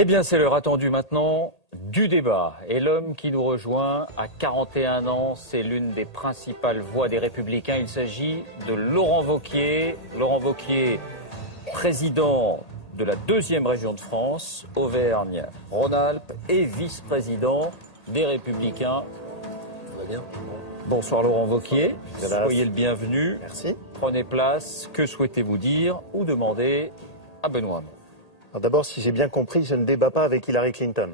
Eh bien, c'est l'heure attendue maintenant du débat. Et l'homme qui nous rejoint à 41 ans, c'est l'une des principales voix des Républicains. Il s'agit de Laurent Wauquiez. Laurent Wauquiez, président de la 2e région de France, Auvergne-Rhône-Alpes, et vice-président des Républicains. Ça va bien. Bonsoir Laurent Wauquiez, soyez le bienvenu. Merci. Prenez place. Que souhaitez-vous dire ou demander à Benoît Hamon? D'abord, si j'ai bien compris, je ne débat pas avec Hillary Clinton.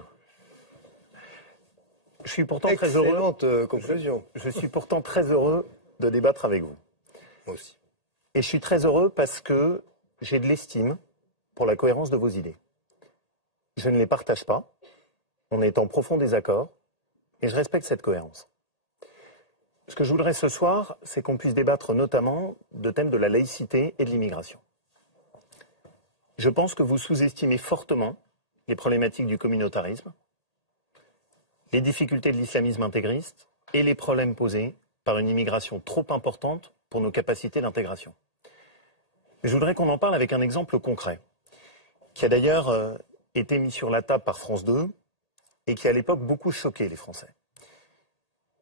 Je suis pourtant très heureux. Excellente conclusion. Je suis pourtant très heureux de débattre avec vous. Moi aussi. Et je suis très heureux parce que j'ai de l'estime pour la cohérence de vos idées. Je ne les partage pas. On est en profond désaccord. Et je respecte cette cohérence. Ce que je voudrais ce soir, c'est qu'on puisse débattre notamment de thèmes de la laïcité et de l'immigration. Je pense que vous sous-estimez fortement les problématiques du communautarisme, les difficultés de l'islamisme intégriste et les problèmes posés par une immigration trop importante pour nos capacités d'intégration. Je voudrais qu'on en parle avec un exemple concret, qui a d'ailleurs été mis sur la table par France 2 et qui à l'époque beaucoup choqué les Français,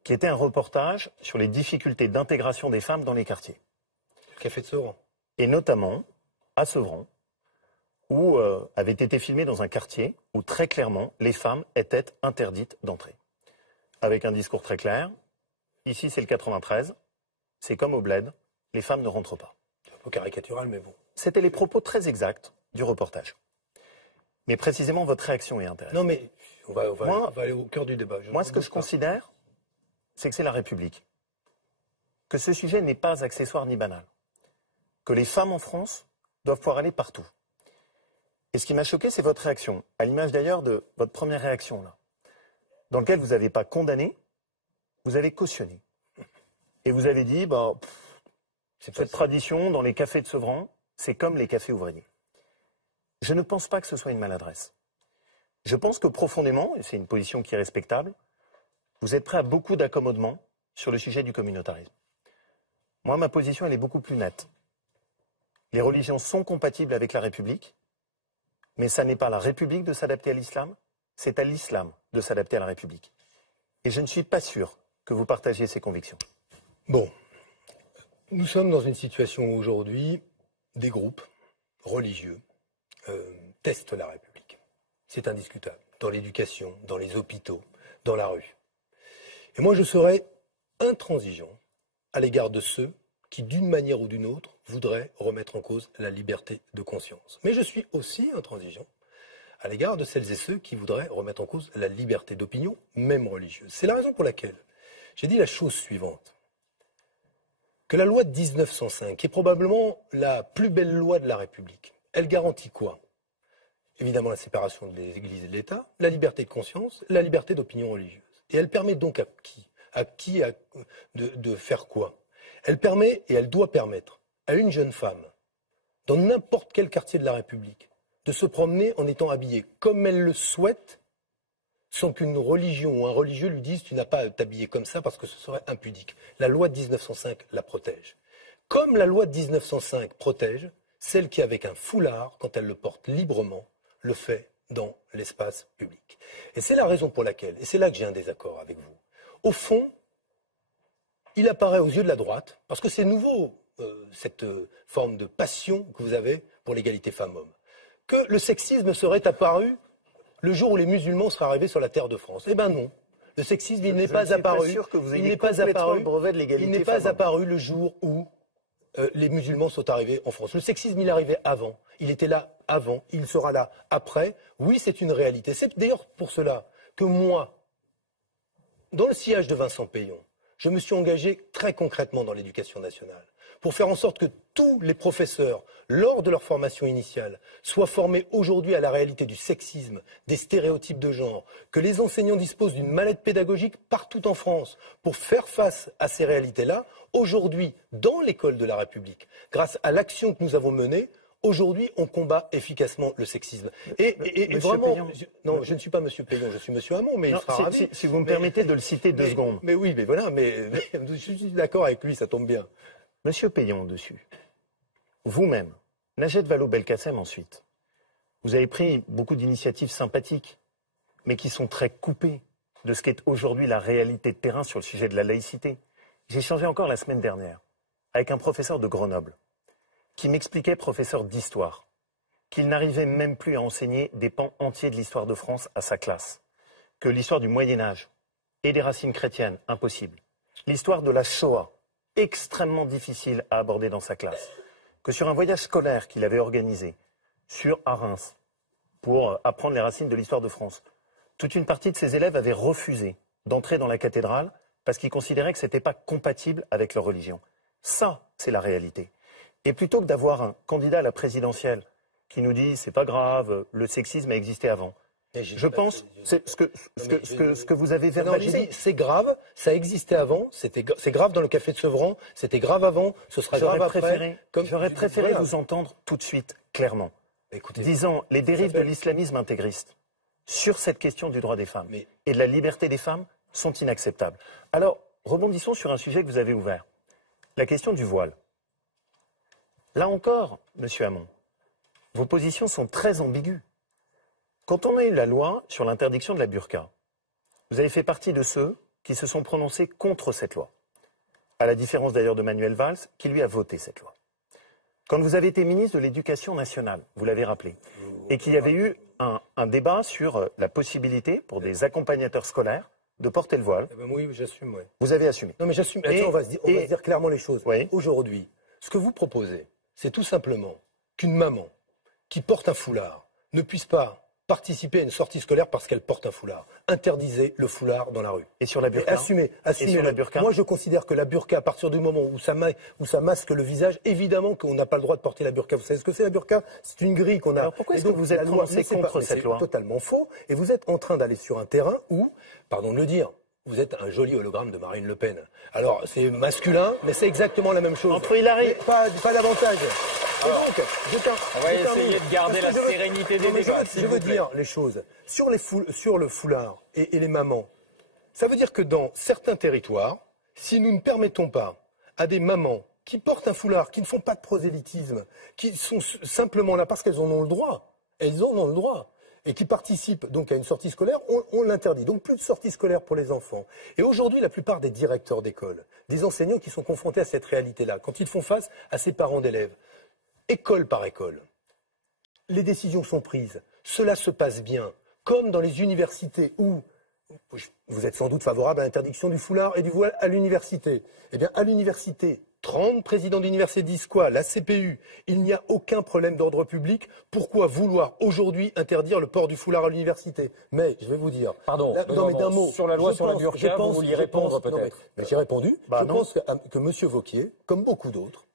qui était un reportage sur les difficultés d'intégration des femmes dans les quartiers. Le café de Sevran. Et notamment à Sevran, où avait été filmé dans un quartier où très clairement les femmes étaient interdites d'entrer. Avec un discours très clair, ici c'est le 93, c'est comme au bled, les femmes ne rentrent pas. C'est un peu caricatural, mais bon. C'était les propos très exacts du reportage. Mais précisément votre réaction est intéressante. Non mais on va aller au cœur du débat. Moi ce que je considère, c'est que c'est la République. Que ce sujet n'est pas accessoire ni banal. Que les femmes en France doivent pouvoir aller partout. Et ce qui m'a choqué, c'est votre réaction, à l'image d'ailleurs de votre première réaction, là, dans laquelle vous n'avez pas condamné, vous avez cautionné. Et vous avez dit, cette tradition dans les cafés de Sevran, c'est comme les cafés ouvriers. Je ne pense pas que ce soit une maladresse. Je pense que profondément, et c'est une position qui est respectable, vous êtes prêt à beaucoup d'accommodements sur le sujet du communautarisme. Moi, ma position, elle est beaucoup plus nette. Les religions sont compatibles avec la République, mais ça n'est pas à la République de s'adapter à l'islam, c'est à l'islam de s'adapter à la République. Et je ne suis pas sûr que vous partagiez ces convictions. Bon, nous sommes dans une situation où aujourd'hui, des groupes religieux testent la République. C'est indiscutable. Dans l'éducation, dans les hôpitaux, dans la rue. Et moi, je serais intransigeant à l'égard de ceux qui, d'une manière ou d'une autre, voudraient remettre en cause la liberté de conscience. Mais je suis aussi intransigeant à l'égard de celles et ceux qui voudraient remettre en cause la liberté d'opinion, même religieuse. C'est la raison pour laquelle j'ai dit la chose suivante. Que la loi de 1905, qui est probablement la plus belle loi de la République, elle garantit quoi? Évidemment la séparation des églises et de l'État, la liberté de conscience, la liberté d'opinion religieuse. Et elle permet donc à qui de faire quoi? Elle permet et elle doit permettre à une jeune femme, dans n'importe quel quartier de la République, de se promener en étant habillée comme elle le souhaite, sans qu'une religion ou un religieux lui dise « tu n'as pas à t'habiller comme ça parce que ce serait impudique ». La loi de 1905 la protège. Comme la loi de 1905 protège celle qui, avec un foulard, quand elle le porte librement, le fait dans l'espace public. Et c'est la raison pour laquelle, et c'est là que j'ai un désaccord avec vous, au fond, il apparaît aux yeux de la droite, parce que c'est nouveau, cette forme de passion que vous avez pour l'égalité femmes-hommes, que le sexisme serait apparu le jour où les musulmans seraient arrivés sur la terre de France. Eh bien non, le sexisme, il n'est pas apparu. Il n'est pas apparu le jour où les musulmans sont arrivés en France. Le sexisme, il est arrivé avant. Il était là avant, il sera là après. Oui, c'est une réalité. C'est d'ailleurs pour cela que moi, dans le sillage de Vincent Peillon, je me suis engagé très concrètement dans l'éducation nationale pour faire en sorte que tous les professeurs, lors de leur formation initiale, soient formés aujourd'hui à la réalité du sexisme, des stéréotypes de genre, que les enseignants disposent d'une mallette pédagogique partout en France pour faire face à ces réalités-là. Aujourd'hui, dans l'école de la République, grâce à l'action que nous avons menée, aujourd'hui, on combat efficacement le sexisme. Et vraiment, non, je ne suis pas Monsieur Peillon, je suis Monsieur Hamon, mais il sera ravi. Si vous me permettez de le citer 2 secondes. Mais oui, mais voilà, mais je suis d'accord avec lui, ça tombe bien. Monsieur Peillon, dessus, vous-même, Najat Vallaud-Belkacem ensuite, Vous avez pris beaucoup d'initiatives sympathiques, mais qui sont très coupées de ce qu'est aujourd'hui la réalité de terrain sur le sujet de la laïcité. J'ai échangé encore la semaine dernière avec un professeur de Grenoble qui m'expliquait, professeur d'histoire, qu'il n'arrivait même plus à enseigner des pans entiers de l'histoire de France à sa classe, que l'histoire du Moyen-Âge et des racines chrétiennes, impossible. L'histoire de la Shoah, extrêmement difficile à aborder dans sa classe. Que sur un voyage scolaire qu'il avait organisé à Reims pour apprendre les racines de l'histoire de France, toute une partie de ses élèves avaient refusé d'entrer dans la cathédrale parce qu'ils considéraient que ce n'était pas compatible avec leur religion. Ça, c'est la réalité. Et plutôt que d'avoir un candidat à la présidentielle qui nous dit c'est pas grave, le sexisme a existé avant. Je pense, c'est ce que vous avez verbalisé. C'est grave, ça existait avant, c'est grave dans le café de Sevran, c'était grave avant, ce sera grave après. J'aurais préféré vous entendre tout de suite, clairement, disant les dérives de l'islamisme intégriste sur cette question du droit des femmes et de la liberté des femmes sont inacceptables. Alors, rebondissons sur un sujet que vous avez ouvert, la question du voile. Là encore, Monsieur Hamon, vos positions sont très ambiguës. Quand on a eu la loi sur l'interdiction de la burqa, vous avez fait partie de ceux qui se sont prononcés contre cette loi, à la différence d'ailleurs de Manuel Valls, qui lui a voté cette loi. Quand vous avez été ministre de l'Éducation nationale, vous l'avez rappelé, et qu'il y avait eu un débat sur la possibilité pour des accompagnateurs scolaires de porter le voile. Oui, j'assume, oui. Vous avez assumé. Non, mais j'assume. On va se dire clairement les choses. Oui. Aujourd'hui, ce que vous proposez, c'est tout simplement qu'une maman qui porte un foulard ne puisse pas participer à une sortie scolaire parce qu'elle porte un foulard. Interdisez le foulard dans la rue. Et sur la burqa? Assumez la burqa. Moi, je considère que la burqa, à partir du moment où ça masque le visage, évidemment qu'on n'a pas le droit de porter la burqa. Vous savez ce que c'est la burqa? C'est une grille qu'on a. Alors pourquoi est-ce que vous êtes prononcé contre cette loi? C'est totalement faux. Et vous êtes en train d'aller sur un terrain où, pardon de le dire, vous êtes un joli hologramme de Marine Le Pen. Alors, c'est masculin, mais c'est exactement la même chose. Entre Hillary. Pas davantage. Donc, on va essayer de garder la sérénité des débats. Je veux dire les choses. Sur le foulard et les mamans, ça veut dire que dans certains territoires, si nous ne permettons pas à des mamans qui portent un foulard, qui ne font pas de prosélytisme, qui sont simplement là parce qu'elles en ont le droit, et qui participent donc à une sortie scolaire, on l'interdit. Donc plus de sortie scolaire pour les enfants. Et aujourd'hui, la plupart des directeurs d'école, des enseignants qui sont confrontés à cette réalité-là, quand ils font face à ces parents d'élèves, école par école, les décisions sont prises. Cela se passe bien, comme dans les universités où vous êtes sans doute favorable à l'interdiction du foulard et du voile à l'université. Eh bien, à l'université, 30 présidents d'université disent quoi? La CPU, il n'y a aucun problème d'ordre public. Pourquoi vouloir aujourd'hui interdire le port du foulard à l'université? Mais, je vais vous dire... Pardon, d'un mot, sur la loi sur la burqa, vous vouliez répondre peut-être. Mais j'ai répondu. Je pense que M. Wauquiez, comme beaucoup d'autres,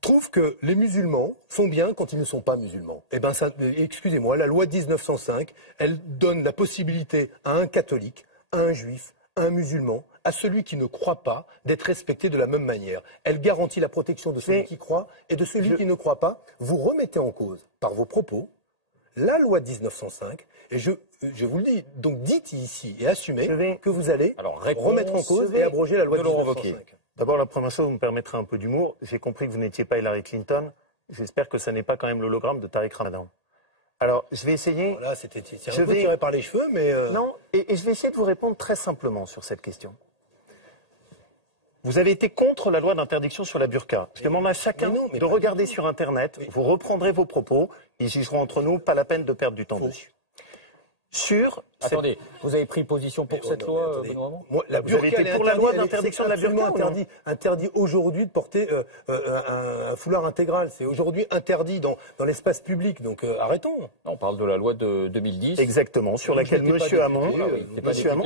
trouve que les musulmans sont bien quand ils ne sont pas musulmans. Eh bien, excusez-moi, la loi de 1905, elle donne la possibilité à un catholique, à un juif, à un musulman, à celui qui ne croit pas, d'être respecté de la même manière. Elle garantit la protection de celui qui croit et de celui qui ne croit pas. Vous remettez en cause, par vos propos, la loi de 1905, et je vous le dis, donc dites ici et assumez que vous allez remettre en cause et abroger la loi de 1905. D'abord, la première chose, vous me permettrez un peu d'humour. J'ai compris que vous n'étiez pas Hillary Clinton. J'espère que ça n'est pas quand même l'hologramme de Tariq Ramadan. Alors, je vais essayer... Voilà, c'était un peu tiré par les cheveux, mais... Non, et je vais essayer de vous répondre très simplement sur cette question. Vous avez été contre la loi d'interdiction sur la burqa. Je demande à chacun de regarder sur Internet. Vous reprendrez vos propos. Ils jugeront entre nous. Pas la peine de perdre du temps dessus. Attendez, vous avez pris position pour cette loi, Benoît Hamon? La burqa, vous avez été pour la loi d'interdiction de la burqa? Interdit aujourd'hui de porter un foulard intégral. C'est aujourd'hui interdit dans l'espace public. Donc arrêtons. On parle de la loi de 2010. Exactement, sur laquelle M. Hamon,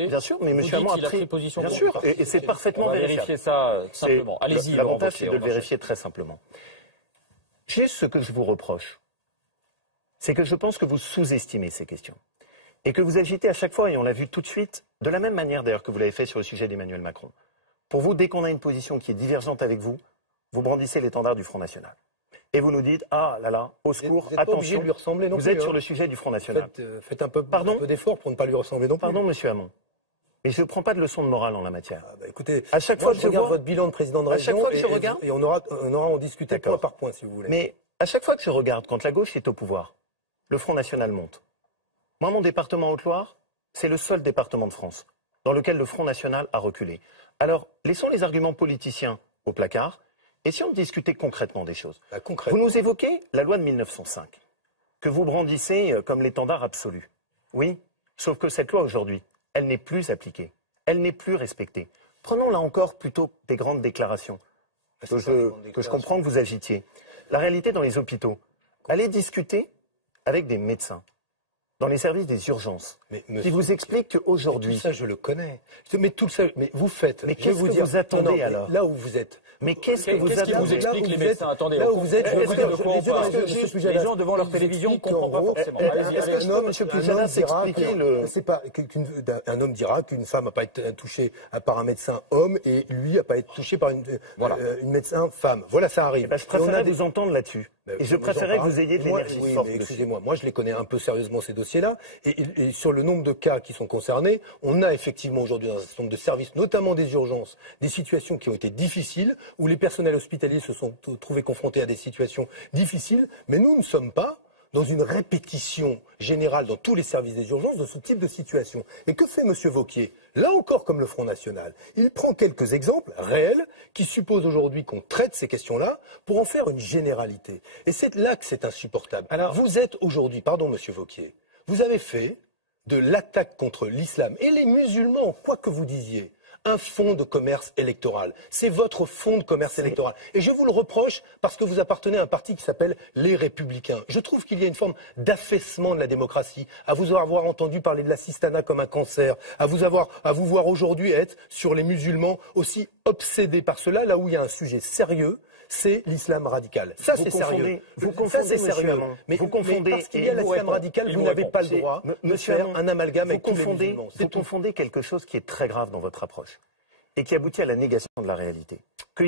bien sûr, mais M. Hamon a pris position. Bien sûr, et c'est parfaitement vérifiable. Vérifier ça simplement. Allez-y. L'avantage, c'est de le vérifier très simplement. Ce que je vous reproche, c'est que je pense que vous sous-estimez ces questions. Et que vous agitez à chaque fois, et on l'a vu tout de suite, de la même manière d'ailleurs que vous l'avez fait sur le sujet d'Emmanuel Macron. Pour vous, dès qu'on a une position qui est divergente avec vous, vous brandissez l'étendard du Front National. Et vous nous dites, ah là là, au secours, attention, de lui ressembler non vous plus, êtes sur le sujet du Front National. Faites un peu d'effort pour ne pas lui ressembler non plus. Pardon, monsieur Hamon. Mais je ne prends pas de leçon de morale en la matière. Écoutez, à chaque fois que je regarde votre bilan de président de région, et on aura en discuter point par point, si vous voulez. Mais à chaque fois que je regarde, quand la gauche est au pouvoir, le Front National monte. Moi, mon département Haute-Loire, c'est le seul département de France dans lequel le Front National a reculé. Alors, laissons les arguments politiciens au placard, essayons de discuter concrètement des choses. Vous nous évoquez la loi de 1905, que vous brandissez comme l'étendard absolu. Oui, sauf que cette loi aujourd'hui, elle n'est plus appliquée, elle n'est plus respectée. Prenons là encore plutôt des grandes déclarations que je comprends que vous agitiez. La réalité dans les hôpitaux, allez discuter avec des médecins dans les services des urgences, qui vous expliquent qu'aujourd'hui... Tout ça, je le connais. Mais tout ça, mais vous faites... Mais qu'est-ce que vous attendez alors? Là où vous êtes... Mais qu'est-ce que vous attendez? Vous expliquent les médecins? Attendez, là où vous êtes, les gens devant leur télévision ne comprennent pas forcément. Un homme dira qu'une femme n'a pas été touchée par un médecin homme et lui n'a pas été touché par une médecin femme. Voilà, ça arrive. Je préférerais vous entendre là-dessus. Et je préférerais que vous ayez de l'énergie forte. Excusez-moi, moi je les connais un peu sérieusement ces dossiers-là. Et sur le nombre de cas qui sont concernés, on a effectivement aujourd'hui dans un certain nombre de services, notamment des urgences, des situations qui ont été difficiles, où les personnels hospitaliers se sont trouvés confrontés à des situations difficiles. Mais nous ne sommes pas dans une répétition générale dans tous les services des urgences de ce type de situation. Et que fait M. Wauquiez? Là encore, comme le Front National, il prend quelques exemples réels qui supposent aujourd'hui qu'on traite ces questions-là pour en faire une généralité. Et c'est là que c'est insupportable. Alors, vous êtes aujourd'hui, pardon M. Wauquiez, vous avez fait de l'attaque contre l'islam et les musulmans, quoi que vous disiez, un fonds de commerce électoral. C'est votre fonds de commerce électoral. Et je vous le reproche parce que vous appartenez à un parti qui s'appelle les Républicains. Je trouve qu'il y a une forme d'affaissement de la démocratie, à vous avoir entendu parler de l'assistanat comme un cancer, à vous voir aujourd'hui être sur les musulmans aussi obsédés par cela, là où il y a un sujet sérieux. C'est l'islam radical. Ça, c'est sérieux. Vous confondez, sérieux. Mais parce qu'il y a l'islam radical, vous n'avez pas le droit de faire un amalgame avec tous les musulmans. Vous confondez quelque chose qui est très grave dans votre approche et qui aboutit à la négation de la réalité, que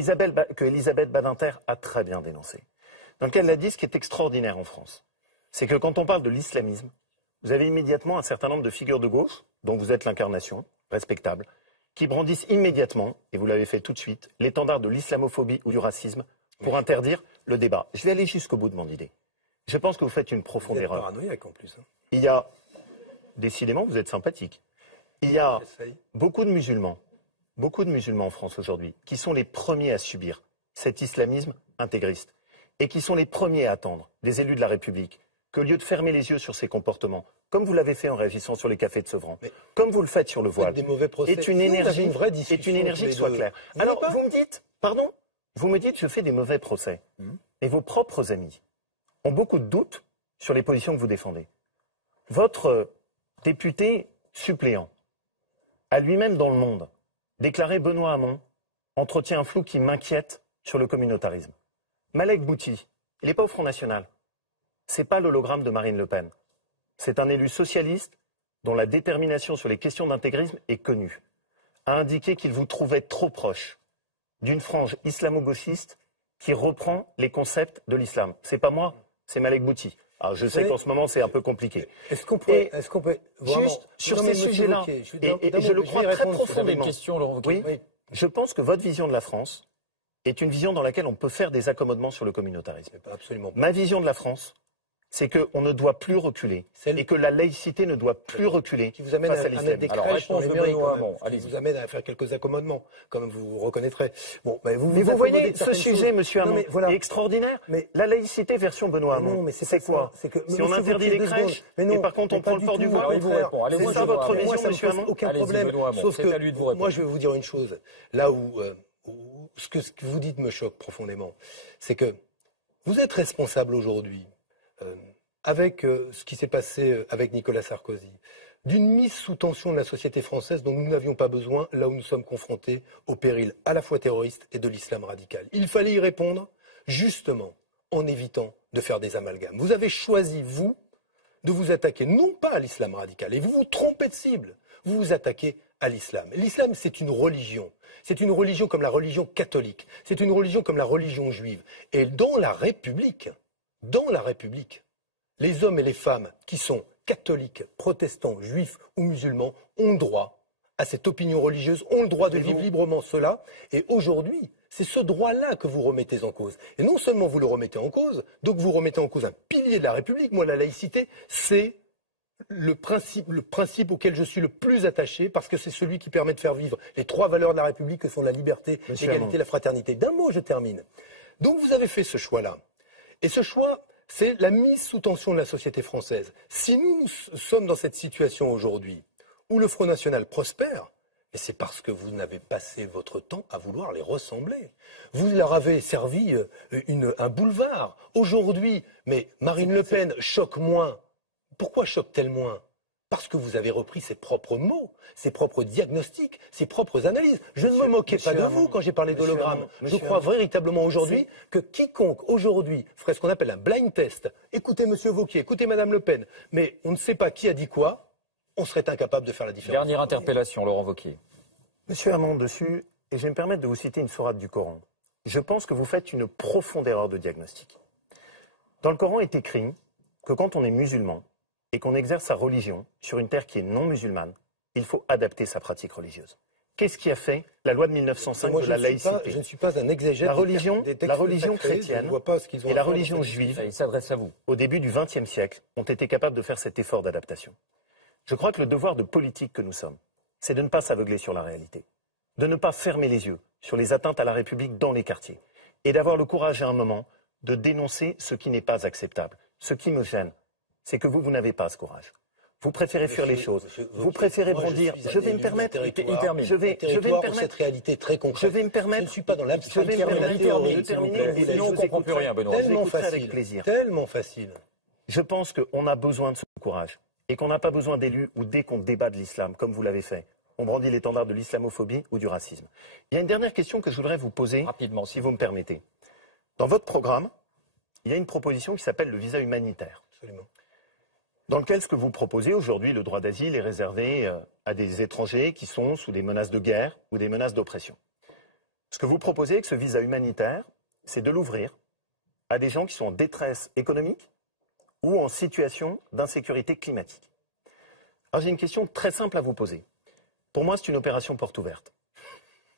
Elisabeth Badinter a très bien dénoncé. Dans lequel elle a dit ce qui est extraordinaire en France, c'est que quand on parle de l'islamisme, vous avez immédiatement un certain nombre de figures de gauche, dont vous êtes l'incarnation, respectable, qui brandissent immédiatement, et vous l'avez fait tout de suite, l'étendard de l'islamophobie ou du racisme pour interdire le débat. Je vais aller jusqu'au bout de mon idée. Je pense que vous faites une profonde erreur. Paranoïaque en plus. Il y a, décidément, vous êtes sympathique. Il y a beaucoup de musulmans en France aujourd'hui, qui sont les premiers à subir cet islamisme intégriste et qui sont les premiers à attendre des élus de la République qu'au lieu de fermer les yeux sur ces comportements, comme vous l'avez fait en réagissant sur les cafés de Sevran, comme vous le faites sur le voile, est une énergie qui soit claire. Alors, vous me dites, pardon, vous me dites je fais des mauvais procès. Et vos propres amis ont beaucoup de doutes sur les positions que vous défendez. Votre député suppléant a lui-même dans Le Monde déclaré Benoît Hamon entretient un flou qui m'inquiète sur le communautarisme. Malek Bouti, il n'est pas au Front National. Ce n'est pas l'hologramme de Marine Le Pen. C'est un élu socialiste dont la détermination sur les questions d'intégrisme est connue. A indiqué qu'il vous trouvait trop proche d'une frange islamo-gauchiste qui reprend les concepts de l'islam. C'est pas moi, c'est Malek Bouti. Alors je sais qu'en ce moment c'est un peu compliqué. Est-ce qu'on peut vraiment... Juste sur ces sujets-là, et je le crois très profondément, oui, je pense que votre vision de la France est une vision dans laquelle on peut faire des accommodements sur le communautarisme. Absolument pas. Ma vision de la France, c'est qu'on ne doit plus reculer et que la laïcité ne doit plus reculer qui vous amène face à l'islam. Des crèches dans les mairies, qui vous amène à faire quelques accommodements, comme vous reconnaîtrez. Bon, mais vous voyez, ce sujet, monsieur Hamon, est extraordinaire. Mais la laïcité version Benoît Hamon, c'est quoi? Si on interdit les crèches, et par contre on prend le port du voile, c'est ça votre vision, monsieur Hamon? Aucun problème. Sauf que moi, je vais vous dire une chose. Là où ce que vous dites me choque profondément, c'est que vous êtes responsable aujourd'hui, avec ce qui s'est passé avec Nicolas Sarkozy, d'une mise sous tension de la société française dont nous n'avions pas besoin, là où nous sommes confrontés au péril à la fois terroriste et de l'islam radical. Il fallait y répondre, justement, en évitant de faire des amalgames. Vous avez choisi, vous, de vous attaquer non pas à l'islam radical, et vous vous trompez de cible, vous vous attaquez à l'islam. L'islam, c'est une religion. C'est une religion comme la religion catholique. C'est une religion comme la religion juive. Et dans la République, les hommes et les femmes qui sont catholiques, protestants, juifs ou musulmans ont droit à cette opinion religieuse, ont le droit de vivre librement cela. Et aujourd'hui, C'est ce droit-là que vous remettez en cause. Et non seulement vous le remettez en cause, donc vous remettez en cause un pilier de la République. Moi, la laïcité, c'est le principe auquel je suis le plus attaché, parce que c'est celui qui permet de faire vivre les 3 valeurs de la République que sont la liberté, l'égalité, la fraternité. D'un mot, je termine. Donc vous avez fait ce choix-là. Et ce choix, c'est la mise sous tension de la société française. Si nous sommes dans cette situation aujourd'hui où le Front National prospère, et c'est parce que vous n'avez passé votre temps à vouloir les ressembler. Vous leur avez servi un boulevard. Aujourd'hui, mais Marine Le Pen choque moins. Pourquoi choque-t-elle moins? Parce que vous avez repris ses propres mots, ses propres diagnostics, ses propres analyses. Je ne me moquais pas de vous quand j'ai parlé d'hologramme. Je crois véritablement aujourd'hui que quiconque aujourd'hui ferait ce qu'on appelle un blind test, écoutez M. Wauquiez, écoutez Mme Le Pen, mais on ne sait pas qui a dit quoi, on serait incapable de faire la différence. Dernière interpellation, Laurent Wauquiez. Monsieur Hamon, dessus, et je vais me permettre de vous citer une sourate du Coran. Je pense que vous faites une profonde erreur de diagnostic. Dans le Coran est écrit que quand on est musulman, et qu'on exerce sa religion sur une terre qui est non musulmane, il faut adapter sa pratique religieuse. Qu'est-ce qui a fait la loi de 1905 de la laïcité? Je ne suis pas un exégète. La religion sacrés, chrétienne et la religion juive, Il s'adresse à vous. au début du XXe siècle, ont été capables de faire cet effort d'adaptation. Je crois que le devoir de politique que nous sommes, c'est de ne pas s'aveugler sur la réalité, de ne pas fermer les yeux sur les atteintes à la République dans les quartiers, et d'avoir le courage à un moment de dénoncer ce qui n'est pas acceptable. Ce qui me gêne, c'est que vous n'avez pas ce courage. Vous préférez fuir les choses. Vous préférez brandir. Je vais me permettre. Il termine. Je vais me permettre cette réalité très concrète. Je vais me permettre. Je ne suis pas dans l'absence. Je vais me permettre de terminer. Sinon, on ne comprend plus rien, Benoît. Tellement avec facile. plaisir. Tellement facile. Je pense qu'on a besoin de ce courage et qu'on n'a pas besoin d'élus où dès qu'on débat de l'islam, comme vous l'avez fait, on brandit l'étendard de l'islamophobie ou du racisme. Il y a une dernière question que je voudrais vous poser, Rapidement, si vous me permettez. Dans votre programme, il y a une proposition qui s'appelle le visa humanitaire. Absolument. Dans lequel ce que vous proposez aujourd'hui, le droit d'asile est réservé à des étrangers qui sont sous des menaces de guerre ou des menaces d'oppression. Ce que vous proposez avec ce visa humanitaire, c'est de l'ouvrir à des gens qui sont en détresse économique ou en situation d'insécurité climatique. Alors j'ai une question très simple à vous poser. Pour moi, c'est une opération porte ouverte.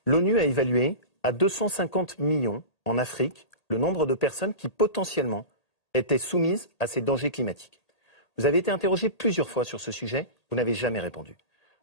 L'ONU a évalué à 250 millions en Afrique le nombre de personnes qui potentiellement étaient soumises à ces dangers climatiques. Vous avez été interrogé plusieurs fois sur ce sujet, vous n'avez jamais répondu.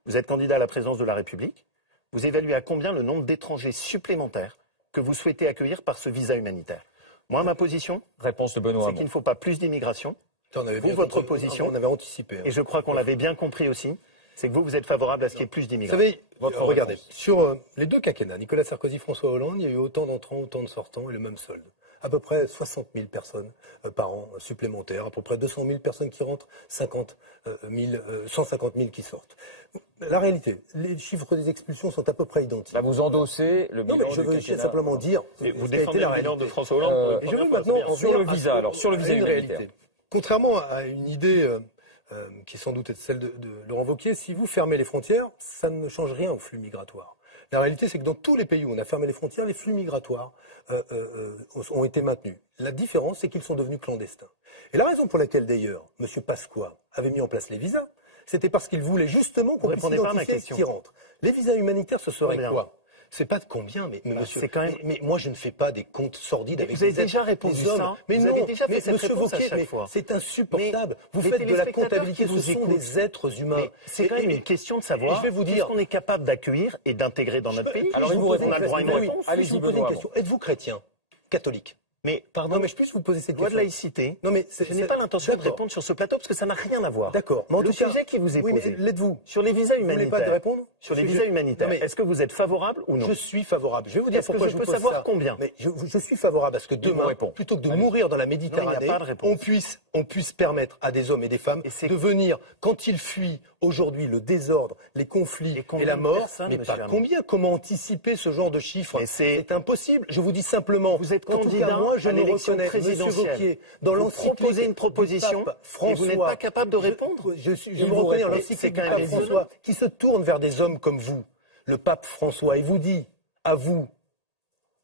Vous êtes candidat à la présidence de la République, vous évaluez à combien le nombre d'étrangers supplémentaires que vous souhaitez accueillir par ce visa humanitaire. Moi, ma position, Réponse de Benoît c'est Hamon. qu'il ne faut pas plus d'immigration. Vous, votre position, on avait anticipé. et je crois qu'on l'avait bien compris aussi, c'est que vous êtes favorable à ce qu'il y ait plus Vous d'immigration. savez, Votre regardez, réponse. sur les deux quinquennats, Nicolas Sarkozy, François Hollande, il y a eu autant d'entrants, autant de sortants et le même solde. À peu près 60 000 personnes par an supplémentaires, à peu près 200 000 personnes qui rentrent, 150 000 qui sortent. La réalité, les chiffres des expulsions sont à peu près identiques. Là, vous endossez le bilan Non, mais je du veux quinquennat. simplement dire Et vous ce qu'a été défendez la le bilan réalité. de François Hollande. Et je veux maintenant en Sur le venir à visa, alors, sur le visa à une humanitaire. réalité. Contrairement à une idée qui sans doute est celle de Laurent Wauquiez, si vous fermez les frontières, ça ne change rien au flux migratoire. La réalité, c'est que dans tous les pays où on a fermé les frontières, les flux migratoires ont été maintenus. La différence, c'est qu'ils sont devenus clandestins. Et la raison pour laquelle, d'ailleurs, M. Pasqua avait mis en place les visas, c'était parce qu'il voulait justement qu'on puisse répondez pas à ma identifier question. qui rentre. Les visas humanitaires, ce serait Combien? quoi? C'est pas de combien, mais monsieur. c'est quand même- Mais moi, je ne fais pas des comptes sordides Mais avec vous avez des déjà êtres, répondu des hommes. ça. Mais Vous non, avez déjà fait mais cette monsieur réponse à Wauquiez, chaque mais fois. c'est insupportable. Vous les faites de la téléspectateurs comptabilité, qui vous ce sont écoutent. des êtres humains. Mais c'est quand même une question de savoir je vais vous tout dire- ce qu'on est capable d'accueillir et d'intégrer dans notre pays. Alors, il vous on répond. a le droit à une Oui, réponse. allez-y, je vous pose Benoît une question. Êtes-vous chrétien? Catholique? Mais pardon, Non, mais je puisse vous poser cette loi de question. laïcité. Non, mais Je n'ai pas l'intention de d'accord. répondre sur ce plateau parce que ça n'a rien à voir. D'accord. Mais en Le tout cas- sujet qui vous est Oui, mais posé l'êtes-vous? sur les visas Vous voulez humanitaires. pas de répondre? Sur les Parce que visas je- humanitaires, Non, mais- est-ce que vous êtes favorable ou non? Je suis favorable. Je vais vous dire Est-ce que pourquoi je je peux vous pose savoir ça. combien? Mais je suis favorable à ce que vous demain, répond. plutôt que de mourir dans la Méditerranée, Non, il n'y a pas de réponse. on puisse permettre à des hommes et des femmes Et c'est- de venir, quand ils fuient aujourd'hui le désordre, les conflits Et et, combien la de mort, personnes, mais monsieur pas Hamon? combien? Comment anticiper ce genre de chiffres? Mais c'est impossible. Je vous dis simplement, Vous êtes qu'en tout candidat cas, moi, je à me l'élection reconnais, Monsieur présidentielle. Wauquiez, dans Vous l'encyclique proposez une du proposition pape et François. vous n'êtes pas capable de répondre. Je Il me vous reconnais dans répond. l'encyclique C'est du quand même pape désolant. François qui se tourne vers des hommes comme vous, le pape François, et vous dit à vous,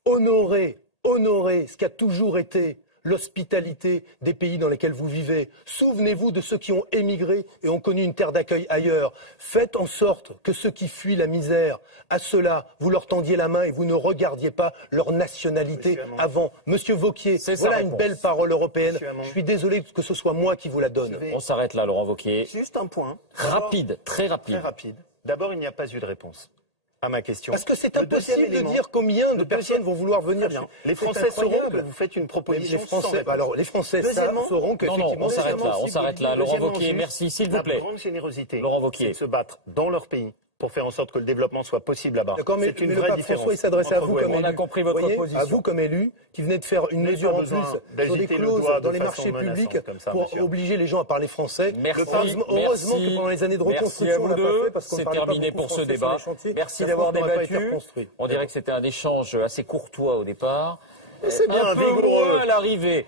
honorez ce qu'a toujours été l'hospitalité des pays dans lesquels vous vivez. Souvenez-vous de ceux qui ont émigré et ont connu une terre d'accueil ailleurs. Faites en sorte que ceux qui fuient la misère, à ceux-là, vous leur tendiez la main et vous ne regardiez pas leur nationalité avant. Monsieur Wauquiez, voilà une belle parole européenne. Je suis désolé que ce soit moi qui vous la donne. On s'arrête là, Laurent Wauquiez. Juste un point. Rapide, très rapide. Très rapide. D'abord, il n'y a pas eu de réponse à ma question. Parce que c'est impossible de dire combien de personnes vont vouloir venir. Les Français sauront que vous faites une proposition. Les Français sauront qu'effectivement, on s'arrête là. Laurent Wauquiez, merci, s'il vous plaît. La grande générosité, Laurent Wauquiez, c'est de se battre dans leur pays pour faire en sorte que le développement soit possible là-bas. D'accord, mais c'est une le vraie pape différence. François, il s'adressait à vous comme élu. On a compris votre position. À vous comme élu, qui venez de faire une mesure en plus sur des clauses dans les marchés publics pour obliger les gens à parler français. Heureusement que pendant les années de reconstruction, on l'a pas fait parce qu'on c'est parlait pas terminé beaucoup pour ce français sur débat. les chantiers. Merci d'avoir La France n'aurait pas débattu. été reconstruite. On dirait que c'était un échange assez courtois au départ. C'est bien un peu vigoureux moins à l'arrivée.